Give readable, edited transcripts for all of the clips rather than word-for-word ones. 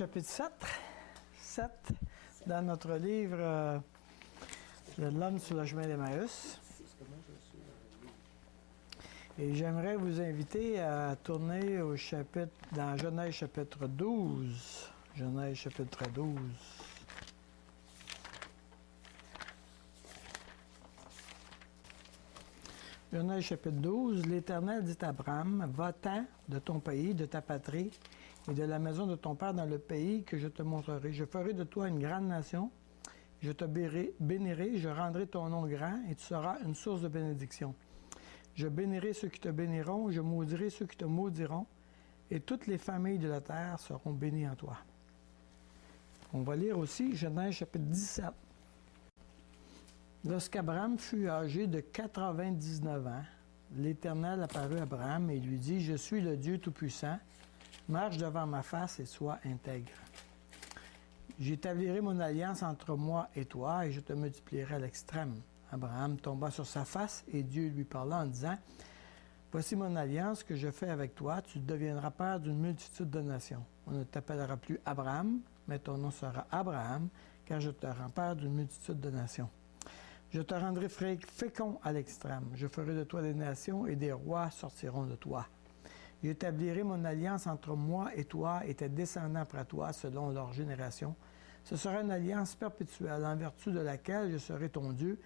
chapitre 7 dans notre livre de l'homme sur le chemin d'Emmaüs. Et j'aimerais vous inviter à tourner au chapitre, dans Genèse chapitre 12. Genèse chapitre 12. Genèse chapitre 12, l'Éternel dit à Abraham, « Va-t'en de ton pays, de ta patrie, et de la maison de ton père dans le pays que je te montrerai. Je ferai de toi une grande nation, je te bénirai, je rendrai ton nom grand, et tu seras une source de bénédiction. Je bénirai ceux qui te béniront, je maudirai ceux qui te maudiront, et toutes les familles de la terre seront bénies en toi. » On va lire aussi Genèse chapitre 17. Lorsqu'Abraham fut âgé de 99 ans, l'Éternel apparut à Abraham et lui dit, « Je suis le Dieu Tout-Puissant, marche devant ma face et sois intègre. J'établirai mon alliance entre moi et toi et je te multiplierai à l'extrême. » Abraham tomba sur sa face et Dieu lui parla en disant, « Voici mon alliance que je fais avec toi, tu deviendras père d'une multitude de nations. On ne t'appellera plus Abraham, mais ton nom sera Abraham, car je te rends père d'une multitude de nations. Je te rendrai fécond à l'extrême. Je ferai de toi des nations et des rois sortiront de toi. J'établirai mon alliance entre moi et toi et tes descendants après toi selon leur génération. Ce sera une alliance perpétuelle en vertu de laquelle je serai ton Dieu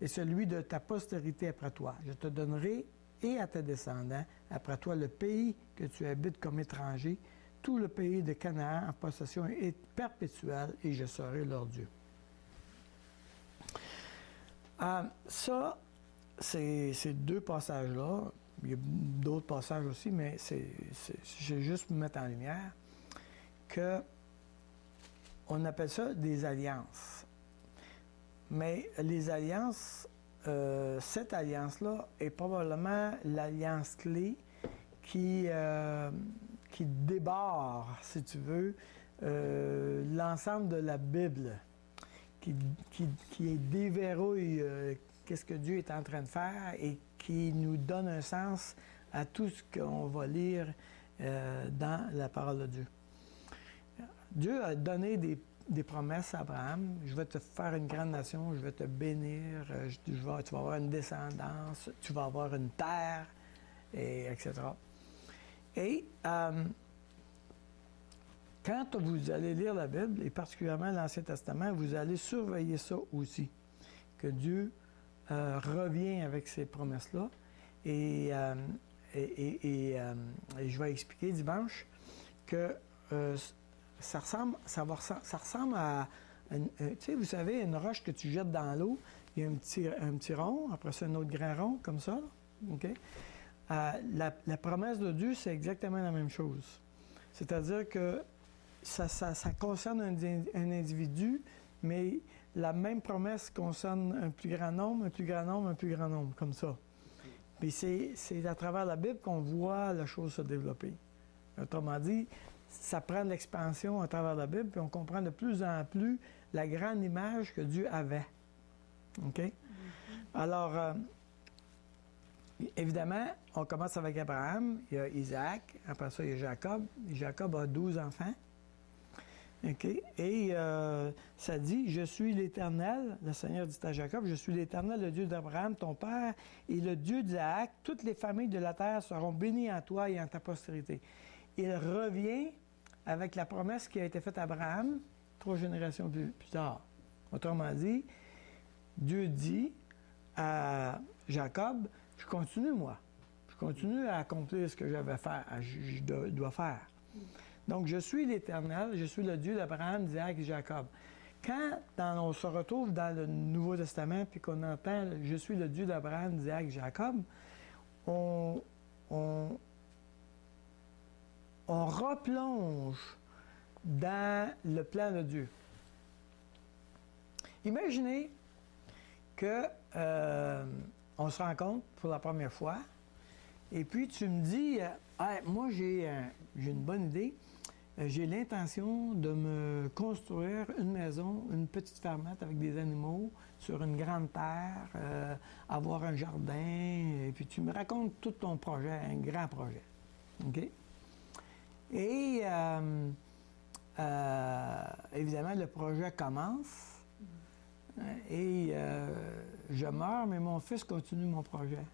et celui de ta postérité après toi. Je te donnerai et à tes descendants après toi le pays que tu habites comme étranger, tout le pays de Canaan en possession est perpétuel et je serai leur Dieu. » Ça, ces deux passages-là, il y a d'autres passages aussi, mais je vais juste me mettre en lumière que on appelle ça des alliances. Mais les alliances, cette alliance-là est probablement l'alliance clé qui débarre, si tu veux, l'ensemble de la Bible. Qui déverrouille qu'est-ce que Dieu est en train de faire et qui nous donne un sens à tout ce qu'on va lire dans la parole de Dieu. Dieu a donné des promesses à Abraham. Je vais te faire une grande nation, je vais te bénir, tu vas avoir une descendance, tu vas avoir une terre, etc. Et quand vous allez lire la Bible, et particulièrement l'Ancien Testament, vous allez surveiller ça aussi, que Dieu revient avec ces promesses-là. Et je vais expliquer dimanche que ça ressemble à, tu sais, vous savez, une roche que tu jettes dans l'eau, il y a un petit rond, après ça un autre grand rond, comme ça. Là, okay? La promesse de Dieu, c'est exactement la même chose. C'est-à-dire que ça concerne un individu, mais la même promesse concerne un plus grand nombre, un plus grand nombre, un plus grand nombre, comme ça. Puis c'est à travers la Bible qu'on voit la chose se développer. Autrement dit, ça prend de l'expansion à travers la Bible, puis on comprend de plus en plus la grande image que Dieu avait. OK? Alors, évidemment, on commence avec Abraham, il y a Isaac, après ça, il y a Jacob. Jacob a 12 enfants. Okay. Et ça dit, « Je suis l'Éternel, le Seigneur dit à Jacob, je suis l'Éternel, le Dieu d'Abraham, ton père, et le Dieu d'Isaac. Toutes les familles de la terre seront bénies en toi et en ta postérité. » Il revient avec la promesse qui a été faite à Abraham 3 générations plus tard. Autrement dit, Dieu dit à Jacob, « Je continue, moi. Je continue à accomplir ce que je dois faire. » Donc, je suis l'Éternel, je suis le Dieu d'Abraham, d'Isaac et Jacob. Quand on se retrouve dans le Nouveau Testament puis qu'on entend « Je suis le Dieu d'Abraham, d'Isaac et Jacob », on replonge dans le plan de Dieu. Imaginez que on se rencontre pour la première fois et puis tu me dis hey, moi j'ai une bonne idée. J'ai l'intention de me construire une maison, une petite fermette avec des animaux sur une grande terre, avoir un jardin, et puis tu me racontes tout ton projet, un grand projet. OK? Et évidemment, le projet commence et je meurs, mais mon fils continue mon projet.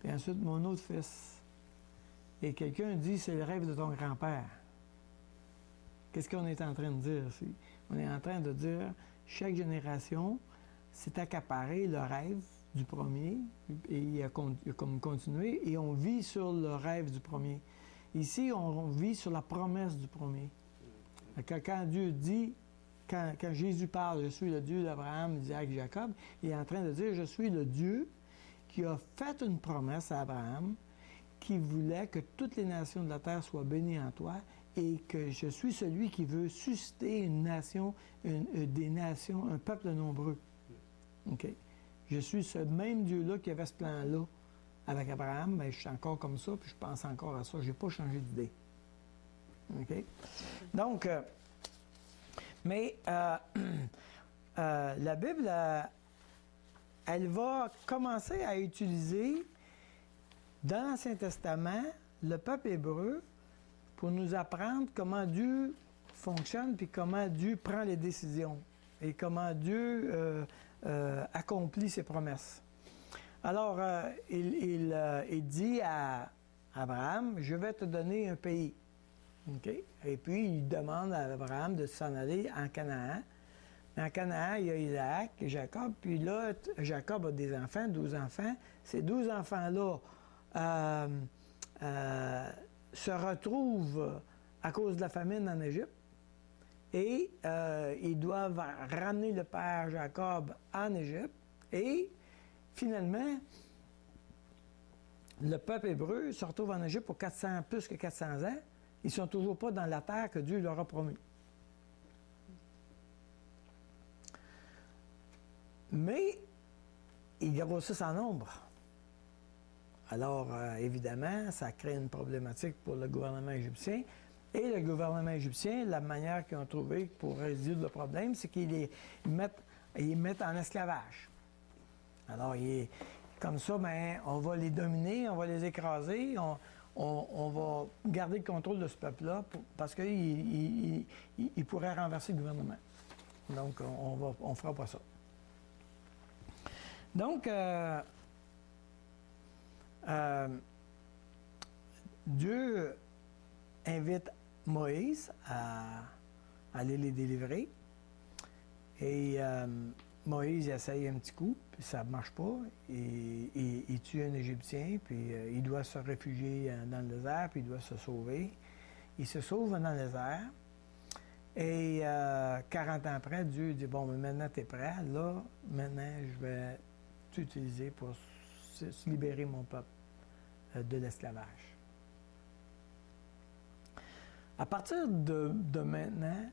Puis ensuite, mon autre fils. Et quelqu'un dit, c'est le rêve de ton grand-père. Qu'est-ce qu'on est en train de dire ici? On est en train de dire, chaque génération s'est accaparé le rêve du premier et il a comme continué et on vit sur le rêve du premier. Ici, on vit sur la promesse du premier. Quand Dieu dit, quand Jésus parle, je suis le Dieu d'Abraham, d'Isaac et Jacob, il est en train de dire, je suis le Dieu qui a fait une promesse à Abraham, qui voulait que toutes les nations de la terre soient bénies en toi, et que je suis celui qui veut susciter une nation, des nations, un peuple nombreux. OK? Je suis ce même Dieu-là qui avait ce plan-là avec Abraham, mais je suis encore comme ça, puis je pense encore à ça. Je n'ai pas changé d'idée. OK? Donc, la Bible, elle va commencer à utiliser dans l'Ancien Testament le peuple hébreu pour nous apprendre comment Dieu fonctionne puis comment Dieu prend les décisions et comment Dieu accomplit ses promesses. Alors, il dit à Abraham, je vais te donner un pays. Okay? Et puis, il demande à Abraham de s'en aller en Canaan. En Canaan, il y a Isaac et Jacob. Puis là, Jacob a des enfants, 12 enfants. Ces 12 enfants-là se retrouvent à cause de la famine en Égypte. Et ils doivent ramener le père Jacob en Égypte. Et finalement, le peuple hébreu se retrouve en Égypte pour plus que 400 ans. Ils ne sont toujours pas dans la terre que Dieu leur a promis. Mais ils grossissent en nombre. Alors, évidemment, ça crée une problématique pour le gouvernement égyptien. Et le gouvernement égyptien, la manière qu'ils ont trouvé pour résoudre le problème, c'est qu'ils les mettent en esclavage. Alors, comme ça, ben, on va les dominer, on va les écraser, on va garder le contrôle de ce peuple-là parce qu'il pourrait renverser le gouvernement. Donc, on ne fera pas ça. Donc, Dieu invite Moïse à aller les délivrer. Et Moïse essaye un petit coup, puis ça ne marche pas. Il tue un Égyptien, puis il doit se réfugier dans le désert, puis il doit se sauver. Il se sauve dans le désert. Et 40 ans après, Dieu dit, bon, mais maintenant tu es prêt. Là, maintenant, je vais t'utiliser pour libérer mon peuple de l'esclavage. À partir de maintenant,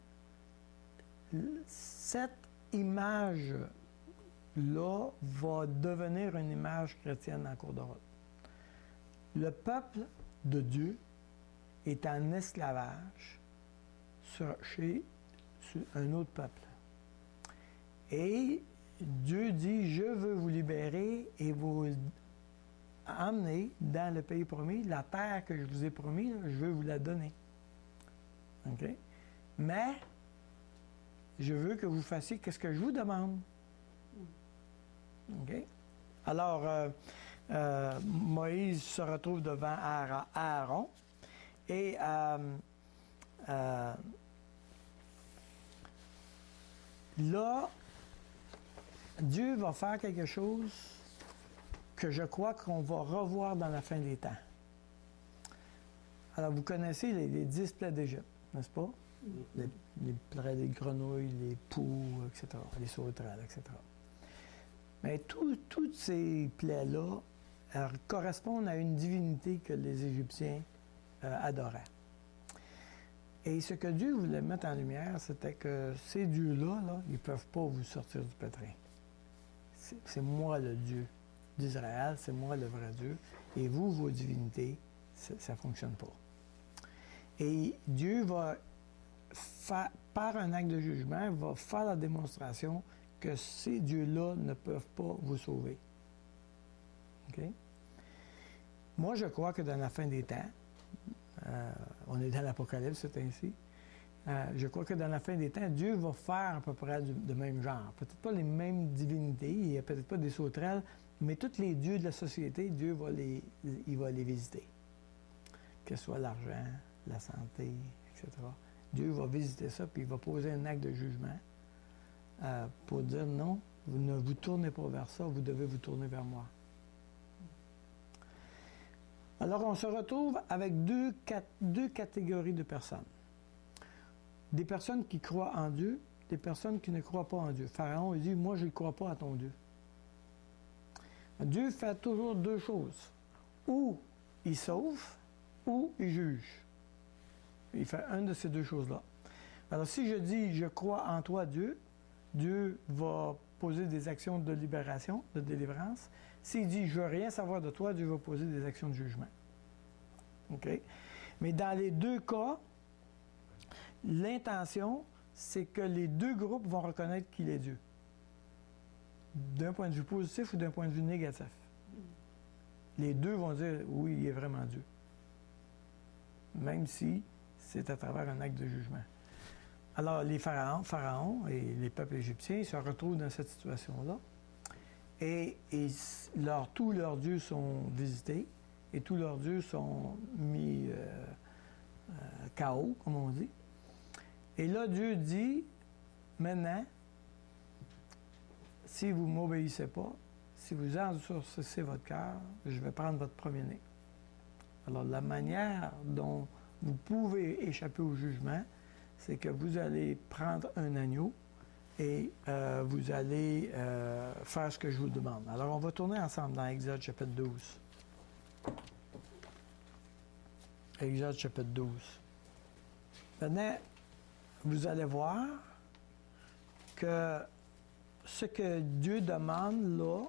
cette image-là va devenir une image chrétienne en cours de route. Le peuple de Dieu est en esclavage chez un autre peuple. Et Dieu dit, je veux vous libérer et vous emmener dans le pays promis, la terre que je vous ai promis, je veux vous la donner. OK? Mais, je veux que vous fassiez ce que je vous demande. OK? Alors, Moïse se retrouve devant Aaron et là, Dieu va faire quelque chose que je crois qu'on va revoir dans la fin des temps. Alors, vous connaissez les 10 plaies d'Égypte, n'est-ce pas? Les plaies des grenouilles, les poux, etc., les sauterelles, etc. Mais toutes ces plaies-là correspondent à une divinité que les Égyptiens adoraient. Et ce que Dieu voulait mettre en lumière, c'était que ces dieux-là, ils ne peuvent pas vous sortir du pétrin. C'est moi le Dieu d'Israël, c'est moi le vrai Dieu. Et vous, vos divinités, ça ne fonctionne pas. Et Dieu va, par un acte de jugement, va faire la démonstration que ces dieux-là ne peuvent pas vous sauver. OK? Moi, je crois que dans la fin des temps, on est dans l'Apocalypse, c'est ainsi, Je crois que dans la fin des temps, Dieu va faire à peu près de même genre. Peut-être pas les mêmes divinités, il n'y a peut-être pas des sauterelles, mais tous les dieux de la société, Dieu va il va les visiter. Que ce soit l'argent, la santé, etc. Dieu va visiter ça, puis il va poser un acte de jugement pour dire non, vous ne vous tournez pas vers ça, vous devez vous tourner vers moi. Alors, on se retrouve avec deux catégories de personnes. Des personnes qui croient en Dieu, des personnes qui ne croient pas en Dieu. Pharaon, il dit, moi, je ne crois pas à ton Dieu. Dieu fait toujours deux choses. Ou il sauve, ou il juge. Il fait une de ces deux choses-là. Alors, si je dis, je crois en toi, Dieu, Dieu va poser des actions de libération, de délivrance. S'il dit, je ne veux rien savoir de toi, Dieu va poser des actions de jugement. OK? Mais dans les deux cas, l'intention, c'est que les deux groupes vont reconnaître qu'il est Dieu. D'un point de vue positif ou d'un point de vue négatif. Les deux vont dire, oui, il est vraiment Dieu. Même si c'est à travers un acte de jugement. Alors, les pharaons et les peuples égyptiens se retrouvent dans cette situation-là. Et tous leurs dieux sont visités et tous leurs dieux sont mis KO, comme on dit. Et là, Dieu dit, maintenant, si vous ne m'obéissez pas, si vous endurcissez votre cœur, je vais prendre votre premier-né. Alors, la manière dont vous pouvez échapper au jugement, c'est que vous allez prendre un agneau et vous allez faire ce que je vous demande. Alors, on va tourner ensemble dans Exode chapitre 12. Exode chapitre 12. Maintenant, vous allez voir que ce que Dieu demande là,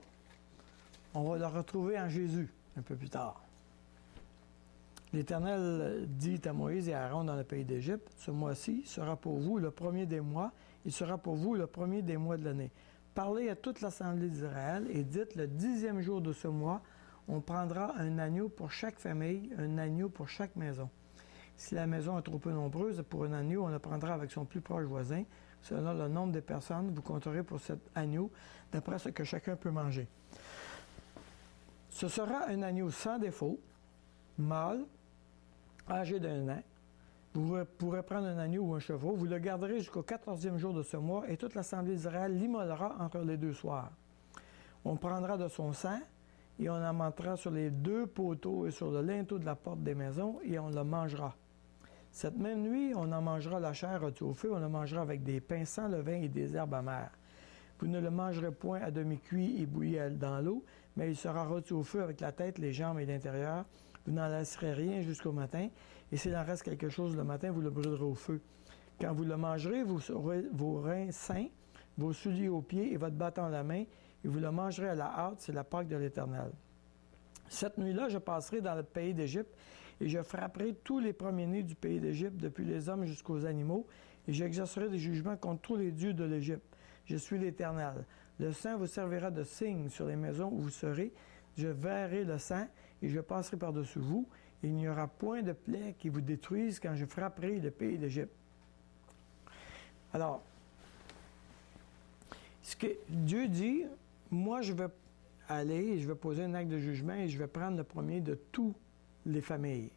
on va le retrouver en Jésus un peu plus tard. L'Éternel dit à Moïse et à Aaron dans le pays d'Égypte, ce mois-ci sera pour vous le premier des mois, il sera pour vous le premier des mois de l'année. Parlez à toute l'assemblée d'Israël et dites, le 10e jour de ce mois, on prendra un agneau pour chaque famille, un agneau pour chaque maison. Si la maison est trop peu nombreuse, pour un agneau, on le prendra avec son plus proche voisin. Selon le nombre de personnes, vous compterez pour cet agneau d'après ce que chacun peut manger. Ce sera un agneau sans défaut, mâle, âgé d'1 an. Vous pourrez prendre un agneau ou un chevreau, vous le garderez jusqu'au 14e jour de ce mois et toute l'assemblée d'Israël l'immolera entre les deux soirs. On prendra de son sang et on en mettra sur les deux poteaux et sur le linteau de la porte des maisons et on le mangera. Cette même nuit, on en mangera la chair rôtie au feu, on le mangera avec des pains sans levain et des herbes amères. Vous ne le mangerez point à demi-cuit et bouilli dans l'eau, mais il sera rôti au feu avec la tête, les jambes et l'intérieur. Vous n'en laisserez rien jusqu'au matin, et s'il en reste quelque chose le matin, vous le brûlerez au feu. Quand vous le mangerez, vous aurez vos reins sains, vos souliers aux pieds et votre bâton à la main, et vous le mangerez à la hâte, c'est la Pâque de l'Éternel. Cette nuit-là, je passerai dans le pays d'Égypte, et je frapperai tous les premiers-nés du pays d'Égypte, depuis les hommes jusqu'aux animaux, et j'exercerai des jugements contre tous les dieux de l'Égypte. Je suis l'Éternel. Le sang vous servira de signe sur les maisons où vous serez. Je verrai le sang, et je passerai par-dessus vous. Il n'y aura point de plaie qui vous détruise quand je frapperai le pays d'Égypte. Alors, ce que Dieu dit, moi je vais aller et je vais poser un acte de jugement et je vais prendre le premier de toutes les familles.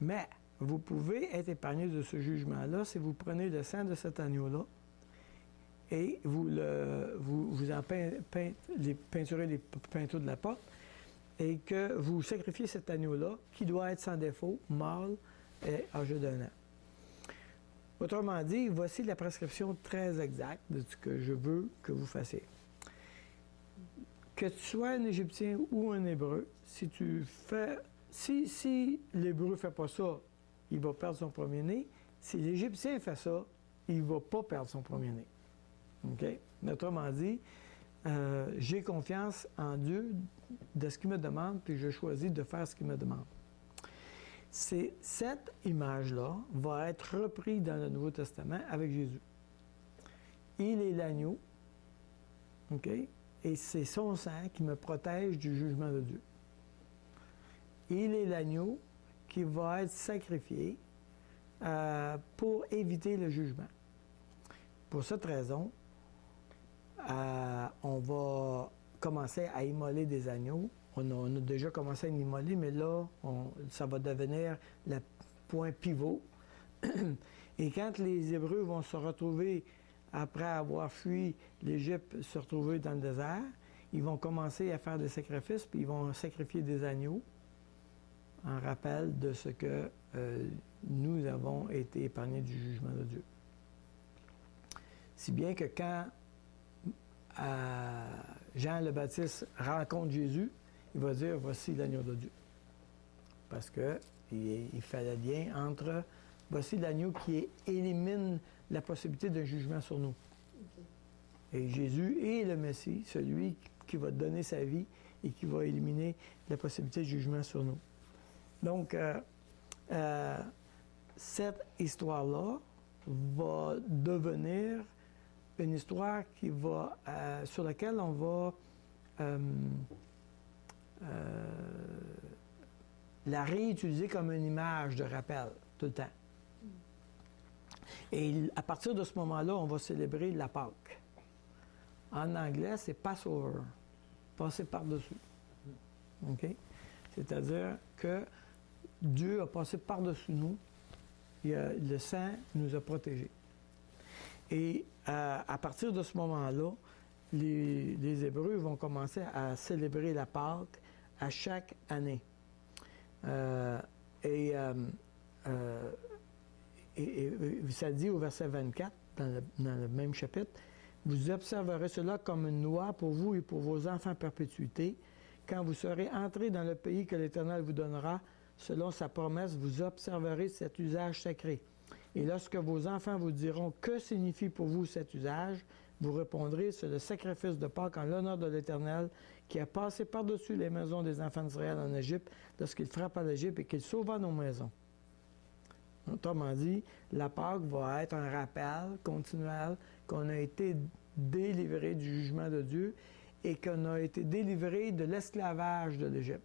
Mais vous pouvez être épargné de ce jugement-là si vous prenez le sang de cet agneau-là et vous en peinturez les peintures de la porte et que vous sacrifiez cet agneau-là qui doit être sans défaut, mâle et âgé d'1 an. Autrement dit, voici la prescription très exacte de ce que je veux que vous fassiez. Que tu sois un Égyptien ou un Hébreu, si l'Hébreu ne fait pas ça, il va perdre son premier-né. Si l'Égyptien fait ça, il ne va pas perdre son premier-né. OK? Autrement dit, j'ai confiance en Dieu de ce qu'il me demande, puis je choisis de faire ce qu'il me demande. Cette image-là va être reprise dans le Nouveau Testament avec Jésus. Il est l'agneau, OK? Et c'est son sang qui me protège du jugement de Dieu. Il est l'agneau qui va être sacrifié pour éviter le jugement. Pour cette raison, on va commencer à immoler des agneaux. On a déjà commencé à immoler, mais là, ça va devenir le point pivot. Et quand les Hébreux vont se retrouver, après avoir fui l'Égypte, se retrouver dans le désert, ils vont commencer à faire des sacrifices, puis ils vont sacrifier des agneaux en rappel de ce que nous avons été épargnés du jugement de Dieu. Si bien que quand Jean le Baptiste rencontre Jésus, il va dire « Voici l'agneau de Dieu ». Parce qu'il fait le lien entre « Voici l'agneau qui élimine la possibilité d'un jugement sur nous ». Et Jésus est le Messie, celui qui va donner sa vie et qui va éliminer la possibilité de jugement sur nous. Donc, cette histoire-là va devenir une histoire sur laquelle on va la réutiliser comme une image de rappel tout le temps. Et à partir de ce moment-là, on va célébrer la Pâque. En anglais, c'est Passover, passer par-dessus. Okay? C'est-à-dire que Dieu a passé par-dessus nous, le sang nous a protégés. Et à partir de ce moment-là, les Hébreux vont commencer à célébrer la Pâque à chaque année. Et ça dit au verset 24, dans le même chapitre, « Vous observerez cela comme une loi pour vous et pour vos enfants à perpétuité. Quand vous serez entrés dans le pays que l'Éternel vous donnera, selon sa promesse, vous observerez cet usage sacré. Et lorsque vos enfants vous diront « Que signifie pour vous cet usage ?» vous répondrez « C'est le sacrifice de Pâques en l'honneur de l'Éternel qui a passé par-dessus les maisons des enfants d'Israël en Égypte lorsqu'il frappa l'Égypte et qu'il sauva nos maisons. » Autrement dit, la Pâque va être un rappel continuel qu'on a été délivré du jugement de Dieu et qu'on a été délivré de l'esclavage de l'Égypte.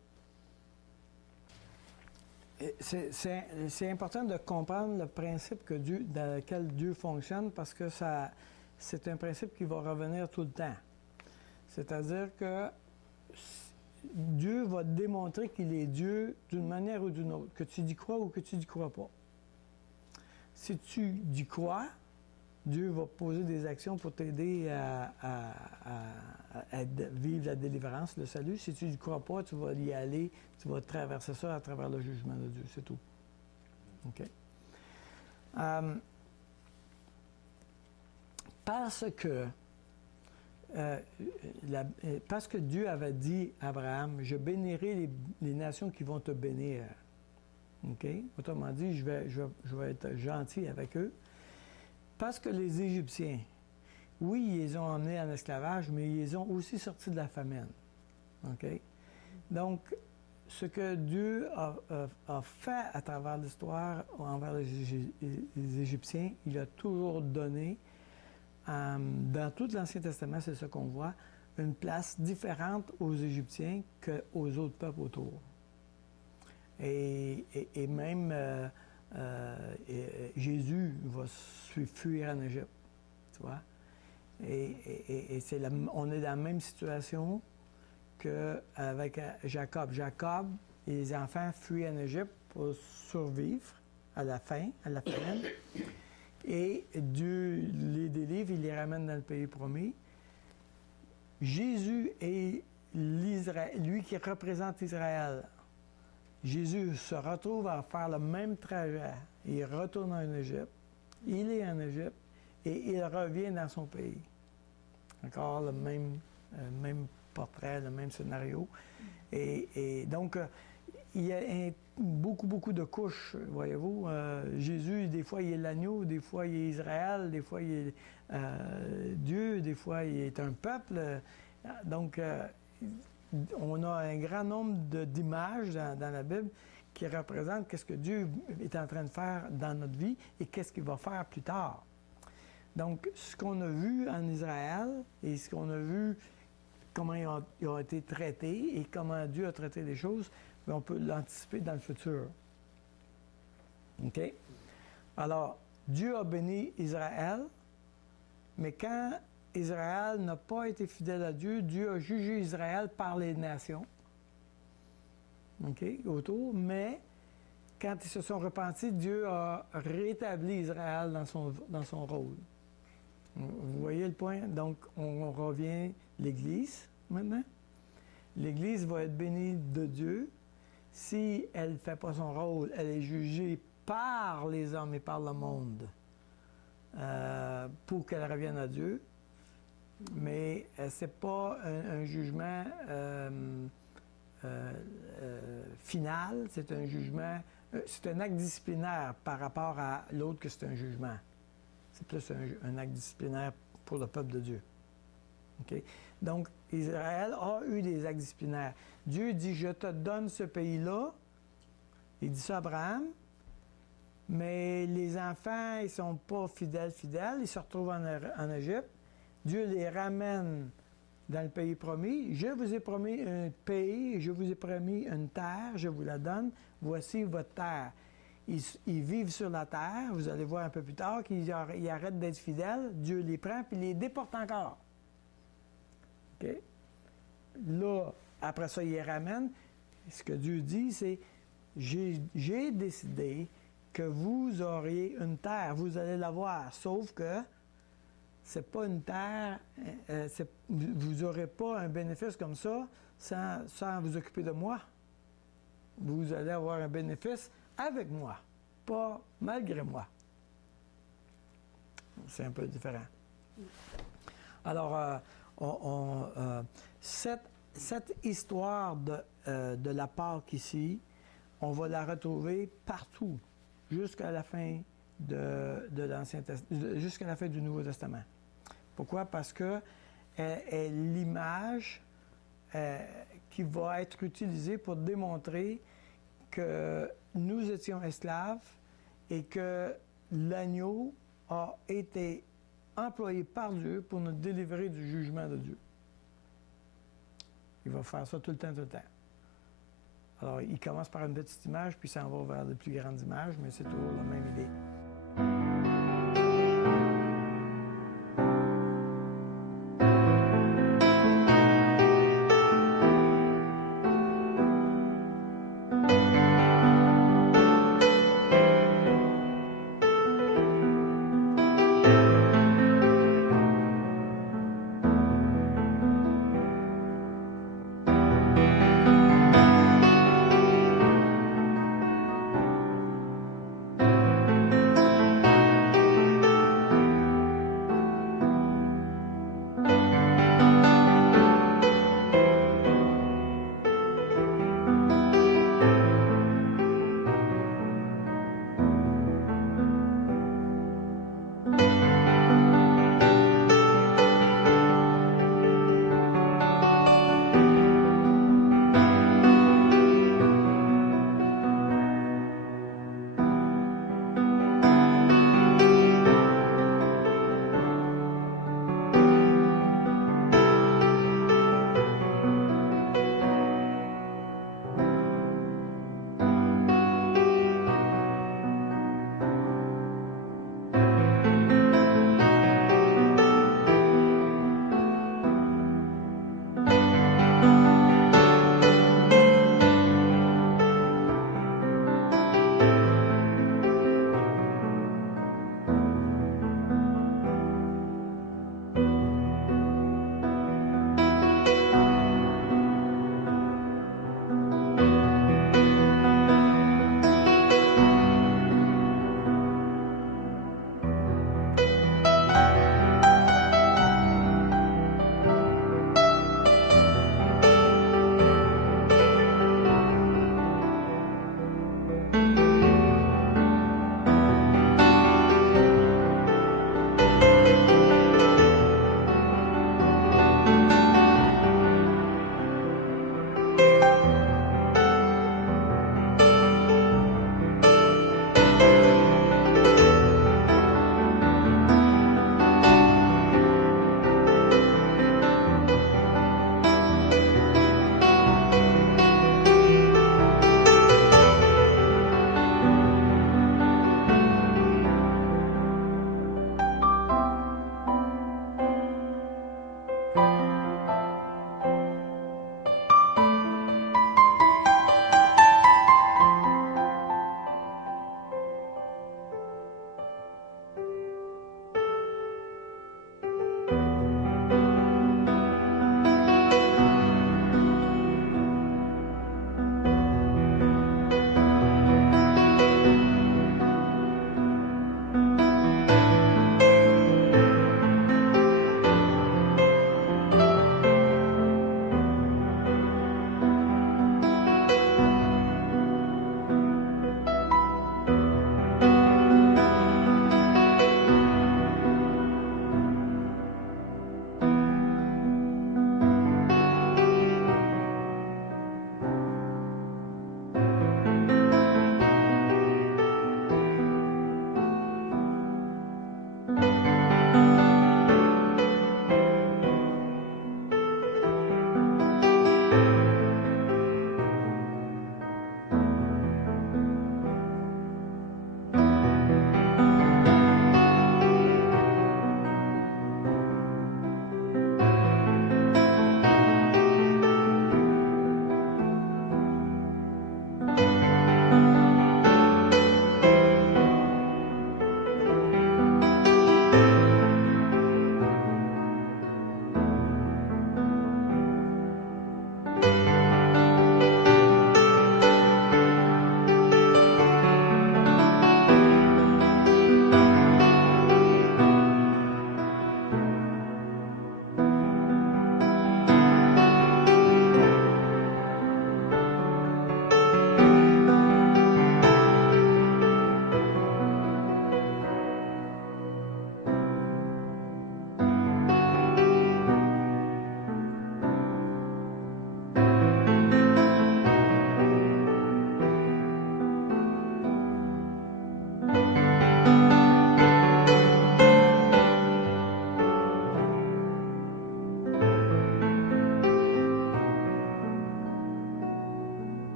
C'est important de comprendre le principe dans lequel Dieu fonctionne parce que c'est un principe qui va revenir tout le temps. C'est-à-dire que Dieu va démontrer qu'il est Dieu d'une manière ou d'une autre, que tu y crois ou que tu n'y crois pas. Si tu y crois, Dieu va poser des actions pour t'aider à vivre la délivrance, le salut. Si tu n'y crois pas, tu vas y aller, tu vas traverser ça à travers le jugement de Dieu, c'est tout. OK? Parce que Dieu avait dit à Abraham, « Je bénirai les nations qui vont te bénir. » OK? Autrement dit, je vais être gentil avec eux. Parce que les Égyptiens, oui, ils les ont emmenés en esclavage, mais ils les ont aussi sortis de la famine. OK? Donc, ce que Dieu a fait à travers l'histoire envers les Égyptiens, il a toujours donné, dans tout l'Ancien Testament, c'est ce qu'on voit, une place différente aux Égyptiens qu'aux autres peuples autour. Et même Jésus va fuir en Égypte, tu vois. Et on est dans la même situation qu'avec Jacob. Jacob et les enfants fuient en Égypte pour survivre à la famine. Et Dieu les délivre, il les ramène dans le pays promis. Jésus est lui qui représente Israël. Jésus se retrouve à faire le même trajet. Il retourne en Égypte. Il est en Égypte et il revient dans son pays. Encore le même portrait, le même scénario. Et donc, il y a beaucoup de couches, voyez-vous. Jésus, des fois, il est l'agneau, des fois, il est Israël, des fois, il est Dieu, des fois, il est un peuple. Donc, on a un grand nombre d'images dans la Bible qui représentent qu'est-ce que Dieu est en train de faire dans notre vie et qu'est-ce qu'il va faire plus tard. Donc, ce qu'on a vu en Israël et ce qu'on a vu, comment ils ont été traités et comment Dieu a traité les choses, on peut l'anticiper dans le futur. OK? Alors, Dieu a béni Israël, mais quand Israël n'a pas été fidèle à Dieu, Dieu a jugé Israël par les nations, OK, autour, mais quand ils se sont repentis, Dieu a rétabli Israël dans son rôle. Vous voyez le point? Donc, on revient l'Église maintenant. L'Église va être bénie de Dieu. Si elle ne fait pas son rôle, elle est jugée par les hommes et par le monde pour qu'elle revienne à Dieu. Mais ce n'est pas un jugement final, c'est un jugement, c'est un acte disciplinaire par rapport à l'autre que c'est un jugement. C'est plus un acte disciplinaire pour le peuple de Dieu. Okay? Donc, Israël a eu des actes disciplinaires. Dieu dit, je te donne ce pays-là. Il dit ça à Abraham. Mais les enfants, ils ne sont pas fidèles. Ils se retrouvent en Égypte. Dieu les ramène dans le pays promis. Je vous ai promis un pays, je vous ai promis une terre, je vous la donne. Voici votre terre. Ils vivent sur la terre. Vous allez voir un peu plus tard qu'ils arrêtent d'être fidèles. Dieu les prend puis les déporte encore. Okay? Là, après ça, il les ramène. Ce que Dieu dit, c'est j'ai décidé que vous auriez une terre. Vous allez l'avoir. Sauf que c'est pas une terre. Vous n'aurez pas un bénéfice comme ça sans vous occuper de moi. Vous allez avoir un bénéfice avec moi, pas malgré moi. C'est un peu différent. Alors, cette histoire de la Pâque ici, on va la retrouver partout, jusqu'à la fin de l'Ancien Testament, jusqu'à la fin du Nouveau Testament. Pourquoi? Parce que est l'image qui va être utilisée pour démontrer que nous étions esclaves et que l'agneau a été employé par Dieu pour nous délivrer du jugement de Dieu. Il va faire ça tout le temps. Alors, il commence par une petite image, puis ça en va vers de plus grandes images, mais c'est toujours la même idée.